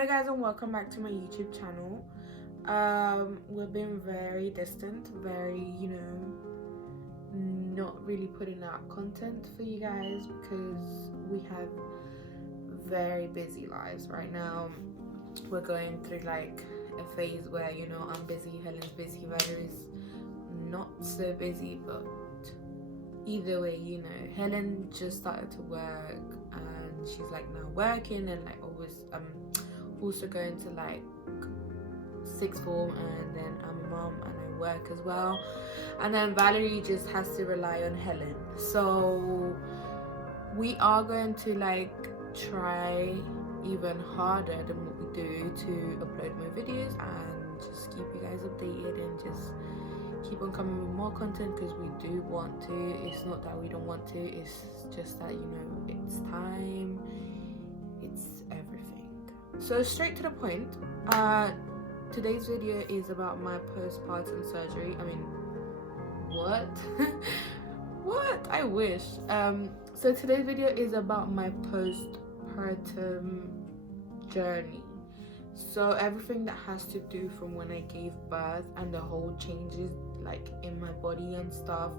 Hello guys, and welcome back to my YouTube channel. We've been very distant, very, not really putting out content for you guys because we have very busy lives right now. We're going through like a phase where, I'm busy, Helen's busy, Valerie's not so busy, but either way, Helen just started to work and she's like now working and like always also going to like sixth form, and then I'm a mom and I work as well, and then Valerie just has to rely on Helen. So we are going to like try even harder than what we do to upload more videos and just keep you guys updated and just keep on coming with more content because we do want to. It's not that we don't want to, it's just that it's time, it's everything. So straight to the point, today's video is about my postpartum surgery. I mean, what? What? I wish. So today's video is about my postpartum journey. So everything that has to do from when I gave birth and the whole changes like in my body and stuff,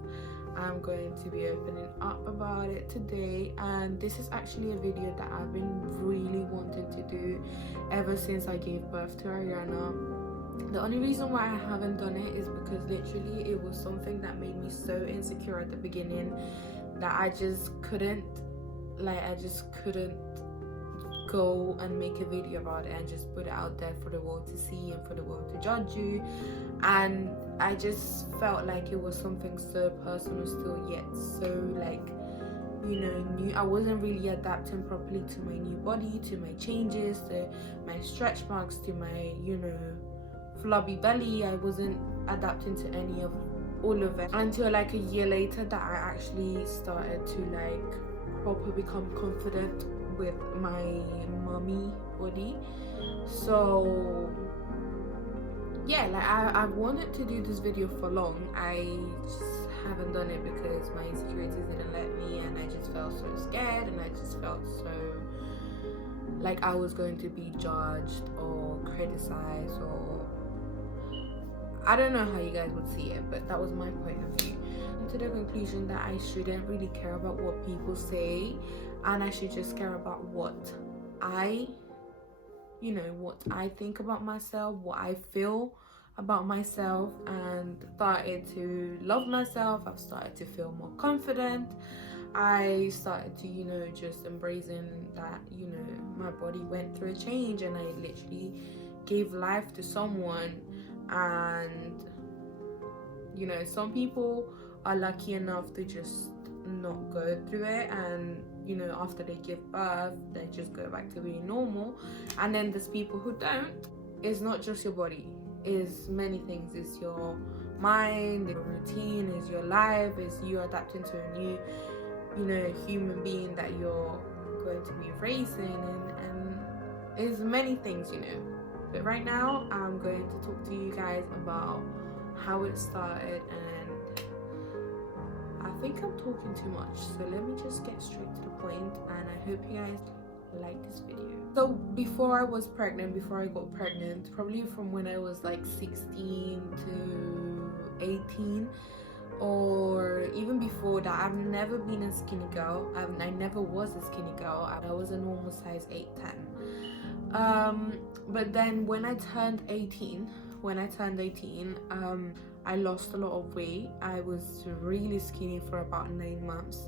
I'm going to be opening up about it today. And this is actually a video that I've been really wanting to do ever since I gave birth to Ariana. The only reason why I haven't done it is because literally it was something that made me so insecure at the beginning that I just couldn't go and make a video about it and just put it out there for the world to see and for the world to judge you. And I just felt like it was something so personal still, yet so like new. I wasn't really adapting properly to my new body, to my changes, to my stretch marks, to my flabby belly. I wasn't adapting to any of all of it until like a year later that I actually started to like properly become confident with my mommy body. So yeah, like I wanted to do this video for long. I just haven't done it because my insecurities didn't let me, and I just felt so scared, and I just felt so like I was going to be judged or criticized, or I don't know how you guys would see it, but that was my point of view. To the conclusion that I shouldn't really care about what people say, and I should just care about what I think about myself, what I feel about myself, and started to love myself. I've started to feel more confident. I started to just embracing that my body went through a change, and I literally gave life to someone. And some people are lucky enough to just not go through it, and after they give birth they just go back to being normal. And then there's people who don't. It's not just your body, it's many things. It's your mind, your routine, is your life, is you adapting to a new human being that you're going to be raising, and it's many things. But right now I'm going to talk to you guys about how it started, and I think I'm talking too much, so let me just get straight to the point, and I hope you guys like this video. So before I got pregnant, probably from when I was like 16 to 18, or even before that, I've never been a skinny girl. I never was a skinny girl. I was a normal size 8'10". But then when I turned 18, I lost a lot of weight. I was really skinny for about 9 months.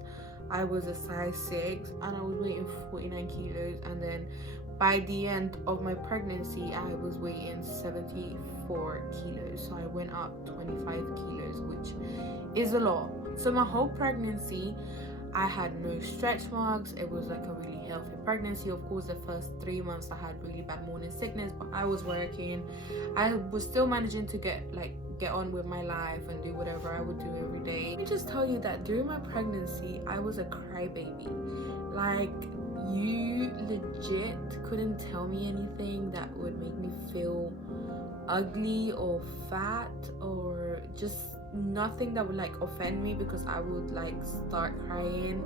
I was a size 6 and I was weighing 49 kilos, and then by the end of my pregnancy I was weighing 74 kilos. So I went up 25 kilos, which is a lot. So my whole pregnancy I had no stretch marks. It was like a really healthy pregnancy. Of course, the first 3 months I had really bad morning sickness, but I was working. I was still managing to get on with my life and do whatever I would do every day. Let me just tell you that during my pregnancy I was a crybaby. Like, you legit couldn't tell me anything that would make me feel ugly or fat, or just nothing that would like offend me, because I would like start crying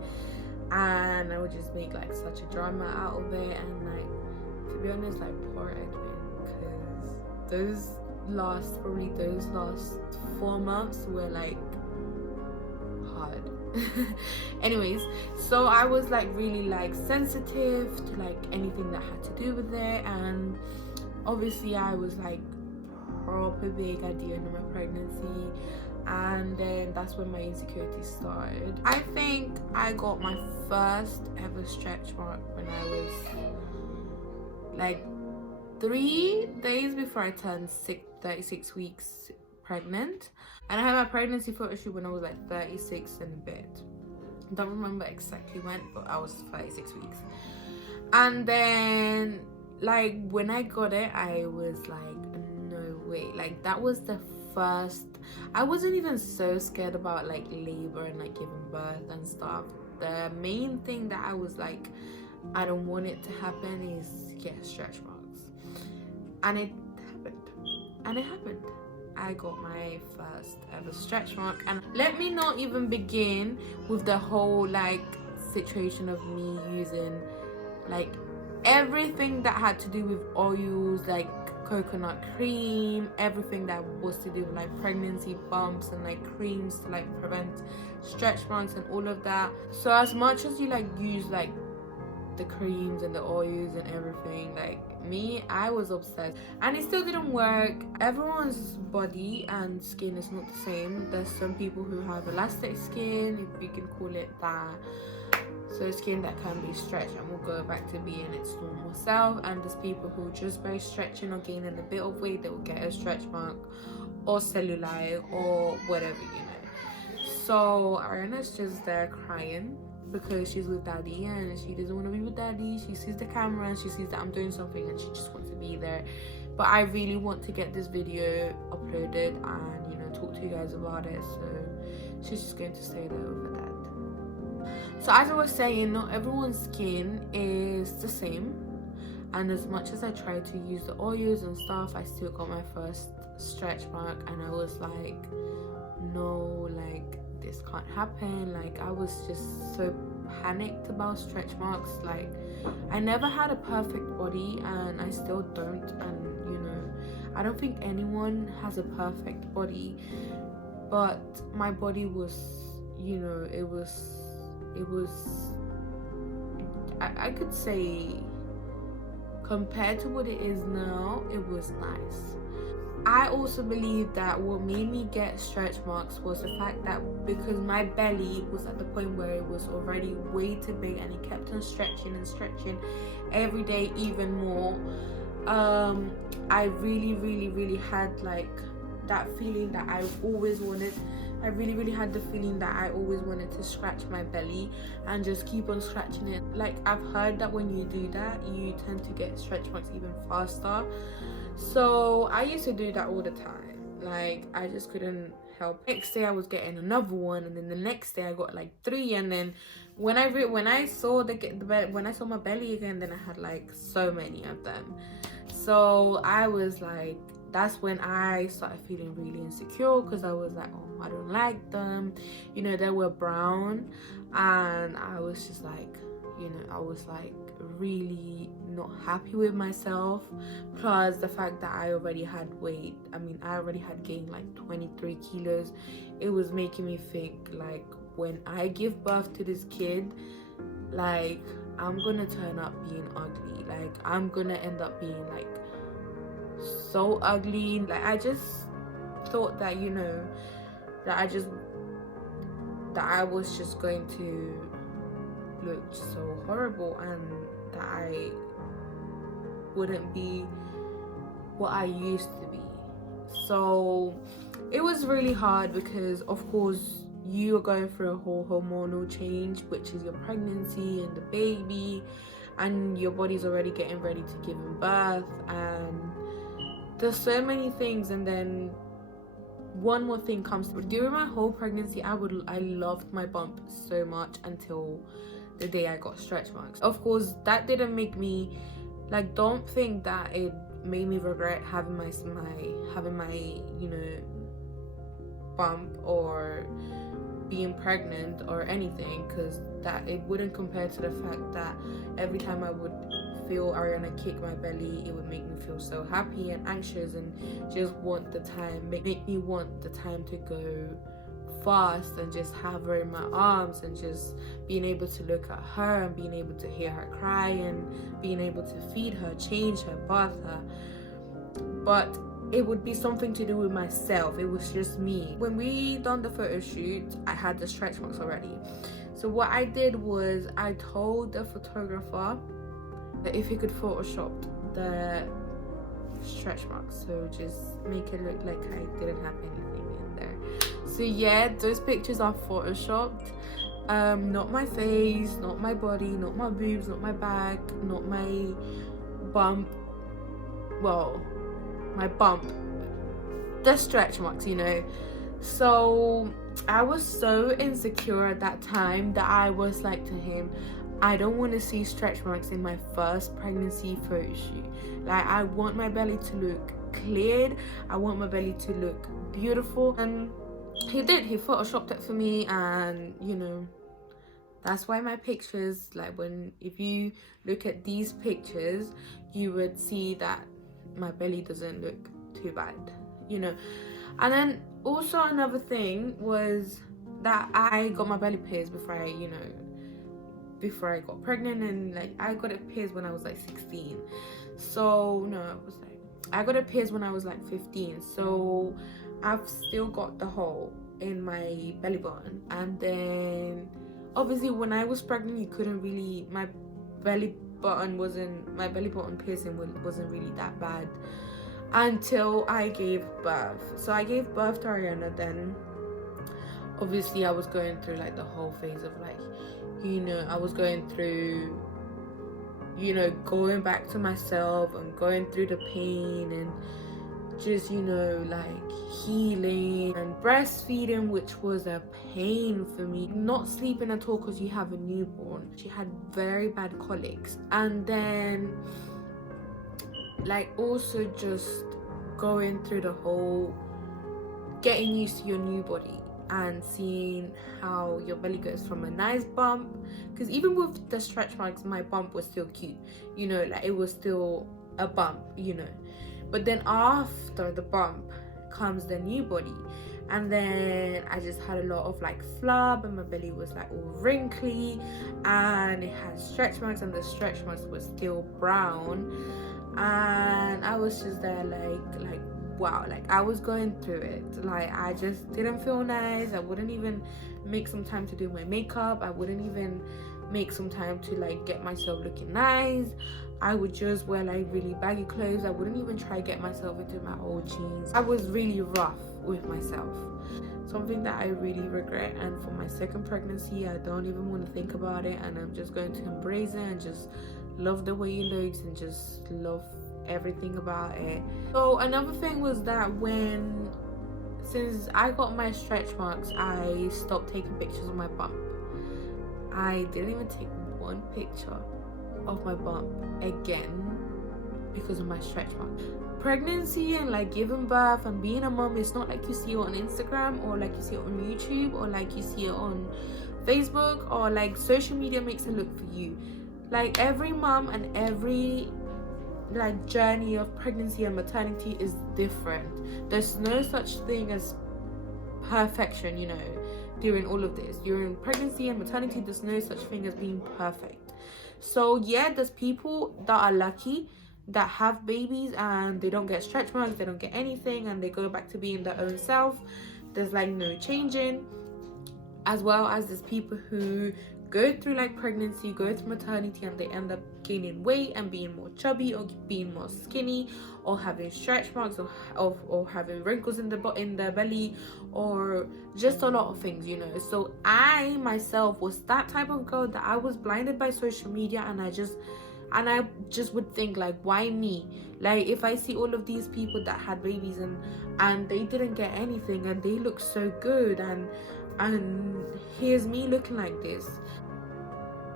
and I would just make like such a drama out of it. And like To be honest, like poor Edwin, because those last 4 months were like hard. Anyways, so I was like really like sensitive to like anything that had to do with it, and obviously I was like proper big at the end of my pregnancy, and then that's when my insecurities started. I think I got my first ever stretch mark when I was like 3 days before I turned 36 weeks pregnant, and I had my pregnancy photo shoot when I was like 36 and a bit. Don't remember exactly when, but I was 36 weeks. And then like when I got it, I was like, no way. Like that was the first. I wasn't even so scared about like labor and like giving birth and stuff. The main thing that I was like, I don't want it to happen is stretch marks. And it happened. I got my first ever stretch mark. And let me not even begin with the whole like situation of me using like everything that had to do with oils, like coconut cream, everything that was to do with like pregnancy bumps and like creams to like prevent stretch marks and all of that. So as much as you like use like the creams and the oils and everything, like me, I was obsessed, and it still didn't work. Everyone's body and skin is not the same. There's some people who have elastic skin, if you can call it that, so skin that can be stretched and will go back to being its normal self, and there's people who just by stretching or gaining a bit of weight, they will get a stretch mark or cellulite or whatever, you know. So Ariana's just there crying because she's with daddy and she doesn't want to be with daddy. She sees the camera and she sees that I'm doing something and she just wants to be there. But I really want to get this video uploaded and, you know, talk to you guys about it, so she's just going to stay there with her dad. So as I was saying, not everyone's skin is the same, and as much as I tried to use the oils and stuff, I still got my first stretch mark, and I was like, no, like this can't happen. Like I was just so panicked about stretch marks. Like I never had a perfect body, and I still don't, and you know, I don't think anyone has a perfect body, but my body was, you know, it was I could say, compared to what it is now, it was nice. I also believe that what made me get stretch marks was the fact that because my belly was at the point where it was already way too big and it kept on stretching and stretching every day even more, I really had like that feeling that I always wanted. I really had the feeling that I always wanted to scratch my belly and just keep on scratching it. Like I've heard that when you do that, you tend to get stretch marks even faster. So I used to do that all the time. Like I just couldn't help. Next day I was getting another one, and then the next day I got like 3, and then when I saw my belly again, then I had like so many of them. So I was like, that's when I started feeling really insecure, because I was like, oh, I don't like them, you know, they were brown, and I was just like, you know, I was like really not happy with myself. Plus the fact that I already had weight, I already had gained like 23 kilos. It was making me think like, when I give birth to this kid, like I'm gonna turn up being ugly. Like I'm gonna end up being like so ugly. Like I just thought that, you know, that I was just going to look so horrible, and that I wouldn't be what I used to be. So it was really hard, because of course you are going through a whole hormonal change, which is your pregnancy and the baby, and your body's already getting ready to give birth, and there's so many things. And then one more thing comes through. During my whole pregnancy, I loved my bump so much until the day I got stretch marks. Of course, that didn't make me, like, don't think that it made me regret having my you know, bump or being pregnant or anything, because that it wouldn't compare to the fact that every time I would feel Ariana kick my belly, it would make me feel so happy and anxious and just want the time, make me want the time to go fast and just have her in my arms and just being able to look at her and being able to hear her cry and being able to feed her, change her, bath her. But it would be something to do with myself. It was just me. When we done the photo shoot, I had the stretch marks already. So what I did was I told the photographer that if he could Photoshop the stretch marks, so just make it look like I didn't have anything in there. So yeah, those pictures are Photoshopped. Not my face, not my body, not my boobs, not my back, not my bump. Well, my bump, the stretch marks, you know. So I was so insecure at that time that I was like to him, I don't want to see stretch marks in my first pregnancy photo shoot. Like, I want my belly to look cleared, I want my belly to look beautiful. And he did, he Photoshopped it for me, and you know, that's why my pictures, like, if you look at these pictures, you would see that my belly doesn't look too bad, you know. And then also another thing was that I got my belly pierced before I got pregnant, and like I got it pierced when I was like 16. So no, I got it pierced when I was like 15. So I've still got the hole in my belly button. And then obviously when I was pregnant, you couldn't really, my belly button piercing wasn't really that bad until I gave birth. So I gave birth to Ariana. Then obviously I was going through like the whole phase of like, you know, I was going through, you know, going back to myself and going through the pain and just, you know, like healing and breastfeeding, which was a pain for me. Not sleeping at all because you have a newborn. She had very bad colics. And then like also just going through the whole getting used to your new body and seeing how your belly goes from a nice bump, because even with the stretch marks, my bump was still cute, you know, like it was still a bump, you know. But then after the bump comes the new body, and then I just had a lot of like flub, and my belly was like all wrinkly, and it had stretch marks, and the stretch marks were still brown. And I was just there like wow, like I was going through it. Like I just didn't feel nice. I wouldn't even make some time to do my makeup. I wouldn't even make some time to like get myself looking nice. I would just wear like really baggy clothes. I wouldn't even try to get myself into my old jeans. I was really rough with myself, something that I really regret. And for my second pregnancy, I don't even want to think about it, and I'm just going to embrace it and just love the way it looks and just love everything about it. So another thing was that since I got my stretch marks, I stopped taking pictures of my bump. I didn't even take one picture of my bump again because of my stretch mark. Pregnancy and like giving birth and being a mom, it's not like you see it on Instagram or like you see it on YouTube or like you see it on Facebook, or like social media makes it look for you. Like every mom and every like journey of pregnancy and maternity is different. There's no such thing as perfection, you know, during all of this. During pregnancy and maternity, there's no such thing as being perfect. So yeah, there's people that are lucky that have babies and they don't get stretch marks, they don't get anything, and they go back to being their own self. There's like no changing. As well as there's people who go through like pregnancy, go through maternity, and they end up gaining weight and being more chubby or being more skinny or having stretch marks or having wrinkles in the belly, or just a lot of things, you know. So I myself was that type of girl that I was blinded by social media, and I just would think like, why me? Like if I see all of these people that had babies and they didn't get anything and they look so good, and here's me looking like this.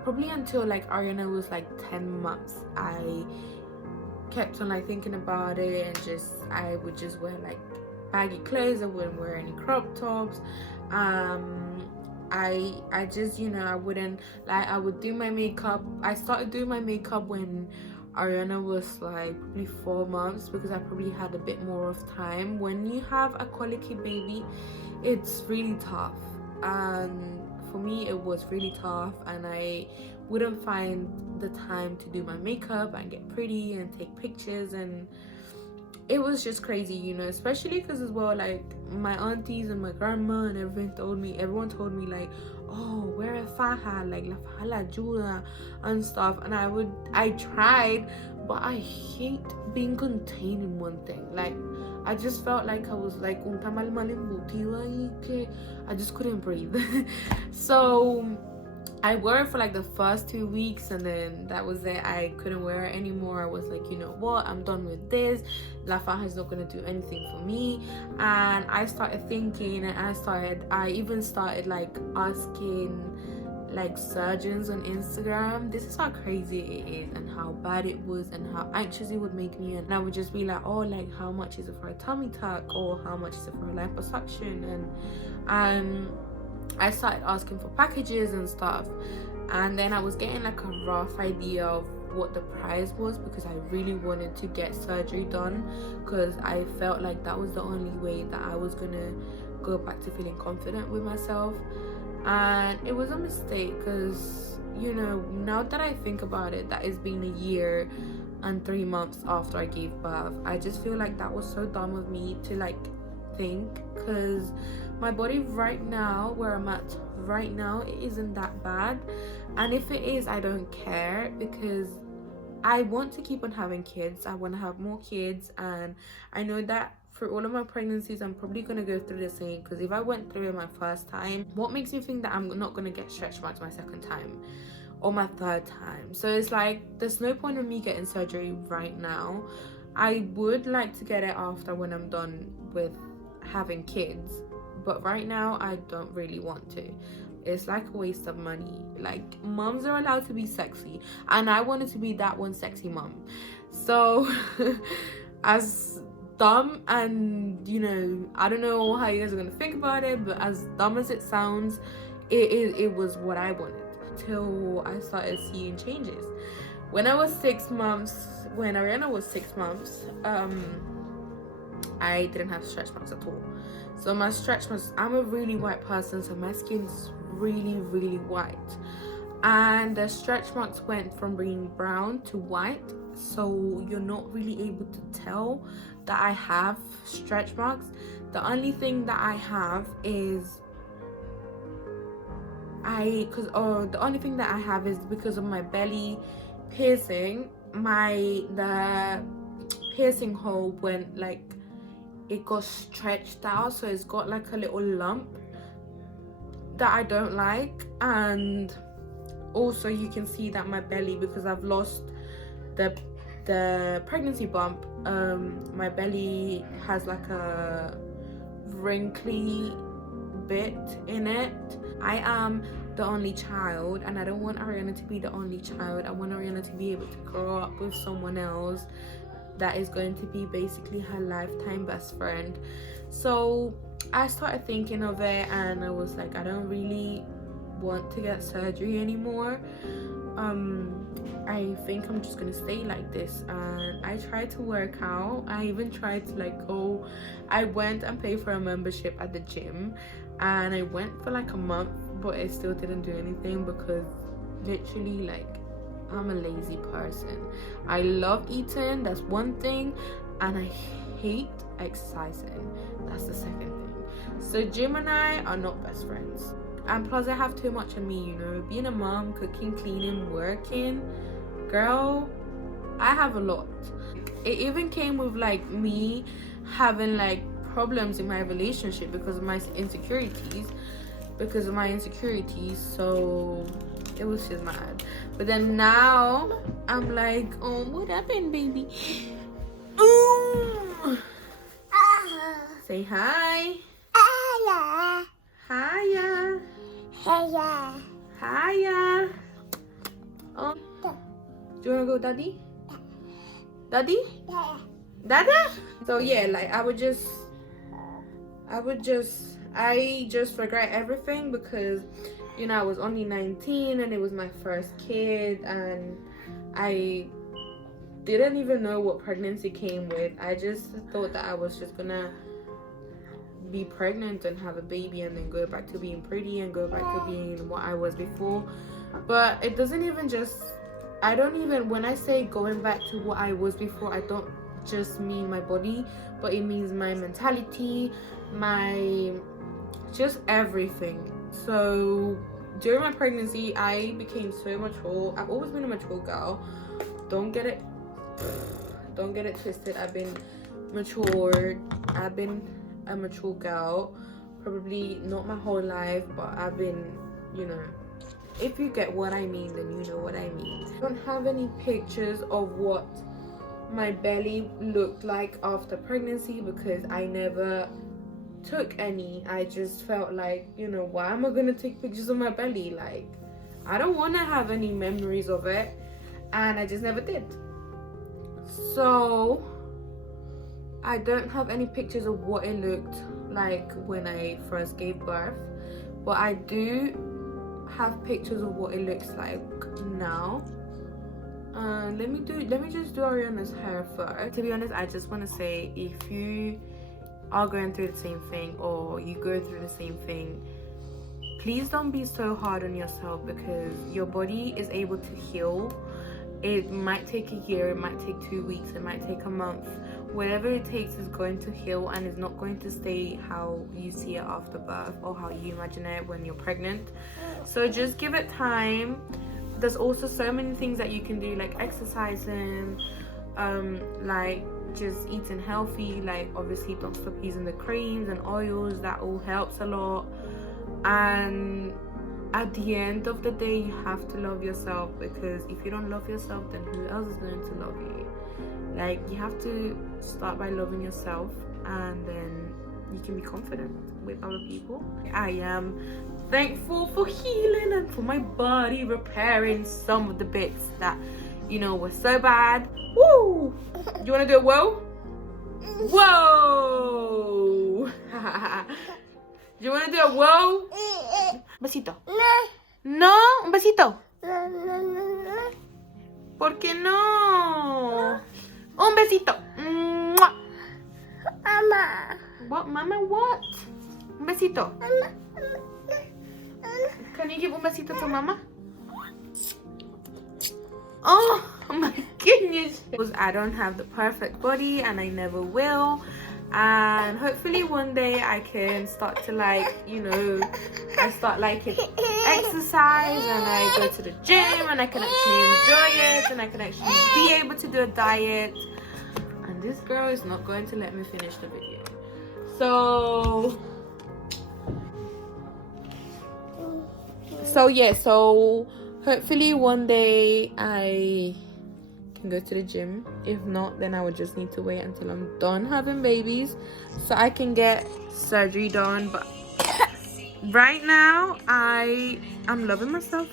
Probably until like Ariana was like 10 months, I kept on like thinking about it, and I would just wear like baggy clothes. I wouldn't wear any crop tops. I just, you know, I wouldn't, like, I would do my makeup. I started doing my makeup when Ariana was like probably 4 months, because I probably had a bit more of time. When you have a colicky baby, it's really tough, and for me it was really tough, and I wouldn't find the time to do my makeup and get pretty and take pictures, and it was just crazy, you know, especially because as well, like my aunties and my grandma and everyone told me like, oh, wear a faja, like la faja la ayuda and stuff, and I tried, but I hate being contained in one thing. Like I just felt like I was like un tamal mal embutido ahí que I just couldn't breathe. So I wore it for like the first 2 weeks, and then that was it. I couldn't wear it anymore. I was like, you know what, I'm done with this. La faja is not gonna do anything for me. And I started thinking, and I even started like asking like surgeons on Instagram. This is how crazy it is, and how bad it was, and how anxious it would make me. And I would just be like, oh, like how much is it for a tummy tuck, or how much is it for a liposuction? And I started asking for packages and stuff, and then I was getting like a rough idea of what the price was, because I really wanted to get surgery done, because I felt like that was the only way that I was gonna go back to feeling confident with myself. And it was a mistake, because you know, now that I think about it, that it's been a year and 3 months after I gave birth. I just feel like that was so dumb of me to like think, because my body right now, where I'm at right now, it isn't that bad, and if it is, I don't care, because I want to keep on having kids. I want to have more kids, and I know that for all of my pregnancies I'm probably going to go through the same, because if I went through it my first time, what makes me think that I'm not going to get stretch marks my second time or my third time? So it's like there's no point in me getting surgery right now. I would like to get it after, when I'm done with having kids, but right now I don't really want to. It's like a waste of money. Like, moms are allowed to be sexy, and I wanted to be that one sexy mom. So as dumb, and you know, I don't know how you guys are gonna think about it, but as dumb as it sounds, it was what I wanted, till I started seeing changes. When I was 6 months, when Ariana was 6 months, I didn't have stretch marks at all. So my stretch marks, I'm a really white person, so my skin's really, really white. And the stretch marks went from being brown to white, so you're not really able to tell that I have stretch marks. The only thing that I have is the only thing that I have is because of my belly piercing. The piercing hole went like, it got stretched out, so it's got like a little lump that I don't like. And also you can see that my belly, because I've lost the pregnancy bump, my belly has like a wrinkly bit in it. I am the only child, and I don't want Ariana to be the only child. I want Ariana to be able to grow up with someone else that is going to be basically her lifetime best friend. So I started thinking of it, and I was like, I don't really want to get surgery anymore. I think I'm just gonna stay like this. And I tried to work out. I even tried to like go, I went and paid for a membership at the gym, and I went for like a month, but it still didn't do anything, because literally, like, I'm a lazy person. I love eating, that's one thing, and I hate exercising, that's the second thing. So gym and I are not best friends. And plus I have too much on me, you know, being a mom, cooking, cleaning, working, girl, I have a lot. It even came with like me having like problems in my relationship because of my insecurities, so it was just mad. But then now I'm like, oh, what happened, baby? Ooh. Say hi. Hiya. Hiya. Hiya. Hiya. Oh, do you wanna go, daddy? Daddy? Yeah. Dada? So yeah, like I just regret everything, because you know, I was only 19 and it was my first kid, and I didn't even know what pregnancy came with. I just thought that I was just gonna be pregnant and have a baby and then go back to being pretty and go back to being what I was before. But it doesn't even I don't even, when I say going back to what I was before, I don't just mean my body, but it means my mentality, my just everything. So during my pregnancy, I became so mature. I've always been a mature girl. Don't get it twisted. I've been matured. I've been a mature girl. Probably not my whole life, but I've been, you know, if you get what I mean, then you know what I mean. I don't have any pictures of what my belly looked like after pregnancy because I never took any. I just felt like, you know, why am I gonna take pictures of my belly? Like, I don't want to have any memories of it, and I just never did. So I don't have any pictures of what it looked like when I first gave birth, but I do have pictures of what it looks like now. Let me just do Ariana's hair first. To be honest, I just want to say, if you are going through the same thing or you go through the same thing, please don't be so hard on yourself, because your body is able to heal. It might take a year, it might take 2 weeks, it might take a month. Whatever it takes is going to heal, and is not going to stay how you see it after birth or how you imagine it when you're pregnant. So just give it time. There's also so many things that you can do, like exercising, like just eating healthy, like obviously don't stop using the creams and oils. That all helps a lot. And at the end of the day, you have to love yourself, because if you don't love yourself, then who else is going to love you? Like, you have to start by loving yourself, and then you can be confident with other people. I am thankful for healing and for my body repairing some of the bits that, you know, were so bad. Woo! Do you want to do a whoa? Whoa! Do you want to do a whoa? Besito. No, un besito. ¿Por qué no? Un besito. Mwah. Mama. What, mama? What? Un besito. Can you give un besito to mama? Oh my goodness. Because I don't have the perfect body, and I never will. And hopefully one day I can start to, like, you know, I start liking exercise, and I go to the gym, and I can actually enjoy it, and I can actually be able to do a diet. And this girl is not going to let me finish the video. So yeah, so hopefully one day I can go to the gym. If not, then I would just need to wait until I'm done having babies so I can get surgery done. But right now I'm loving myself.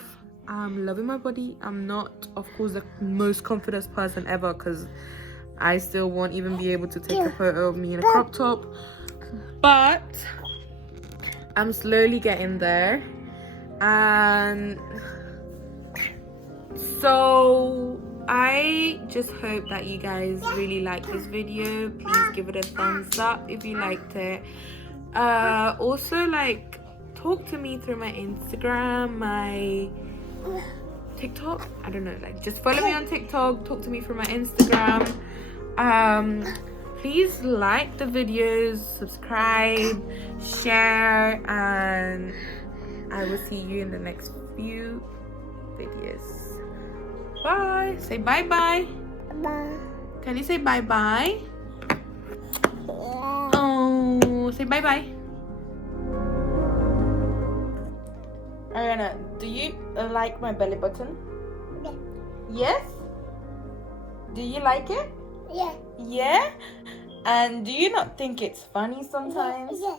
I'm loving my body. I'm not, of course, the most confident person ever, because I still won't even be able to take a photo of me in a crop top, but I'm slowly getting there. And so I just hope that you guys really like this video. Please give it a thumbs up if you liked it. Also, like, talk to me through my Instagram, my TikTok. I don't know, like, just follow me on TikTok, talk to me through my Instagram. Please like the videos, subscribe, share, and I will see you in the next few videos. Bye. Say bye-bye. Bye. Can you say bye-bye? Oh, say bye-bye. Ariana, do you like my belly button? Yeah. Yes? Do you like it? Yeah. Yeah? And do you not think it's funny sometimes? Yeah.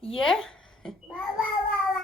Yeah? Bye.